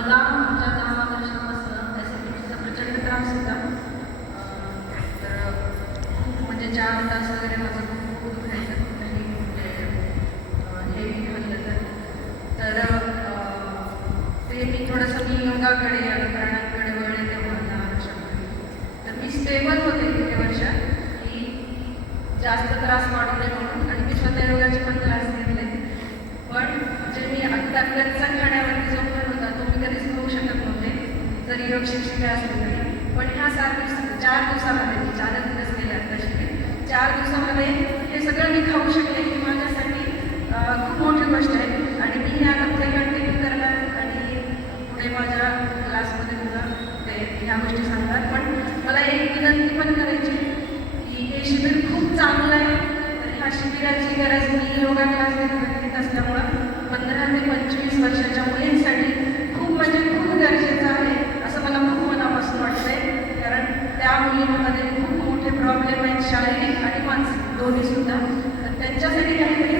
मला आमच्या 10 वर्षापासून ॲसिडिटीचा प्रचंड त्रास होता. तर खूप म्हणजे 4 तास वगैरे माझं खूप दुखायचं कुठेही म्हणजे हेवी खाल्लं तर ते मी थोडंसं योगाकडे आणि प्राणायामकडे वळले तेव्हा 10 वर्षापूर्वी. तर मी स्टेबल होते इतके वर्ष की जास्त त्रास वाढू नये म्हणून, आणि मी स्वतः योगाचे पण क्लास घेतले. पण जे मी आत्ता कच्चा खाण्यावरती जो भर होता तो मी कधीच होऊ शकत नव्हते, जरी योग शिक्षिका असले तरी. पण ह्या 4 दिवसामध्ये, मी 4 दिवस गेले आत्ता शिके, 4 दिवसामध्ये हे सगळं मी खाऊ शकले ही माझ्यासाठी खूप मोठी गोष्ट आहे. आणि मी हे आता पुढे कंटिन्यू करणार आणि पुढे माझ्या क्लासमध्ये सुद्धा ते ह्या गोष्टी सांगणार. पण मला एक विनंती पण करायची की हे शिबिर खूप चांगलं आहे. तर ह्या शिबिराची गरज मी योगा क्लास घेत असल्यामुळं 15 ते 25 वर्षाच्या मुलींसाठी खूप म्हणजे खूप गरजेचं आहे असं मला खूप मनापासून वाटतंय. कारण त्या मुलींमध्ये खूप मोठे प्रॉब्लेम आहेत, शारीरिक आणि मानसिक दोन्हीसुद्धा. तर त्यांच्यासाठी काहीतरी